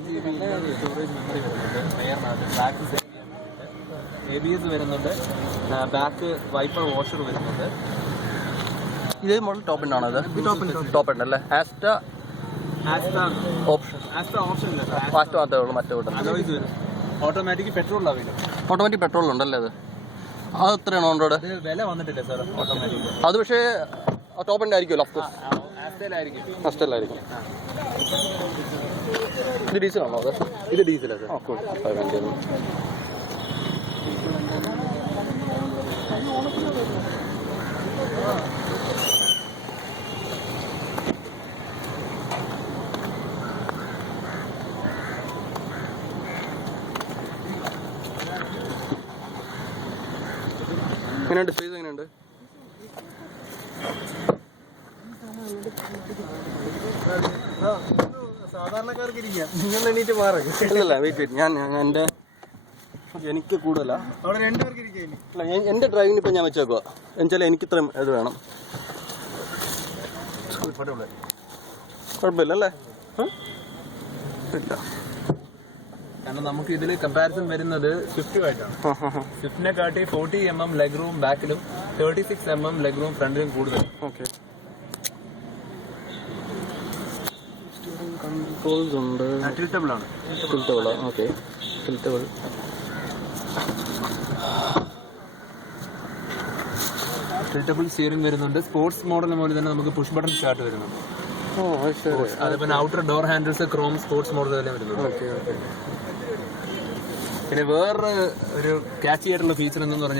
1GB storage memory വരുന്നുണ്ട്. റെയറിനകത്ത് back ABS വരുന്നുണ്ട്. Back wiper washer വരുന്നുണ്ട്. ഇതേ മോഡൽ ടോപ്പ് എൻഡ് ആണോ? ഇത് ടോപ്പ് എൻഡ് അല്ലേ? ആസ്റ്റ ഓപ്ഷൻ മാത്രമേ ഉള്ളൂ. മറ്റേ automatic petrol available. Automatic petrol ഉണ്ടല്ലേ? അത് എത്രയാണ് ഓൺ റോഡ്? വില വന്നിട്ടില്ല സാർ ഓട്ടോമാറ്റിക്. അത് പക്ഷേ ടോപ്പ് എൻഡ് ആയിരിക്കുമല്ലോ. ആസ്റ്റലായിരിക്കും. ഇത് ഡീസലാണോ? അത് ഇത് ഡീസലാണ് സാർ. എങ്ങനെയുണ്ട്? സ്പേസ് എങ്ങനെയുണ്ട്? സാധാരണക്കാർക്ക് ഇരിക്കാം. നിങ്ങൾ എണീറ്റ് മാറും. ഇല്ലല്ല, വെയിറ്റ് ഞാൻ എൻ്റെ എനിക്ക് കൂടുതലാ. അവിടെ രണ്ടുപേർക്ക് ഇരിക്കാം. അല്ല, എൻ്റെ ഡ്രൈവിന് ഇപ്പം ഞാൻ വെച്ചേക്കുക. എന്നുവെച്ചാൽ എനിക്ക് ഇത്രയും ഇത് വേണം. കുഴപ്പമില്ല അല്ലേ? ഇല്ല, കാരണം നമുക്ക് ഇതിൽ കമ്പാരിസൺ വരുന്നത് സ്വിഫ്റ്റുമായിട്ടാണ്. സ്വിഫ്റ്റിനെ കാട്ടി 40 mm ലെഗ് റൂം ബാക്കിലും 36 mm ലെഗ് റൂം ഫ്രണ്ടിലും കൂടുതൽ. ഓക്കെ, കൺട്രോൾസ് ഉണ്ട്. ടിൽറ്റബിൾ ആണ്. Okay, tiltable. ടിൽറ്റബിൾ സ്റ്റിയറിംഗ് വരുന്നുണ്ട്. സ്പോർട്സ് മോഡൽ പോലെ തന്നെ നമുക്ക് പുഷ് ബട്ടൺ സ്റ്റാർട്ട് വരുന്നുണ്ട്. അതുപോലെ outer door handles Chrome sports model തന്നെ വരുന്നുണ്ട്. പിന്നെ വേറൊരു ക്യാച്ചി ആയിട്ടുള്ള ഫീച്ചർ എന്ന് പറഞ്ഞാൽ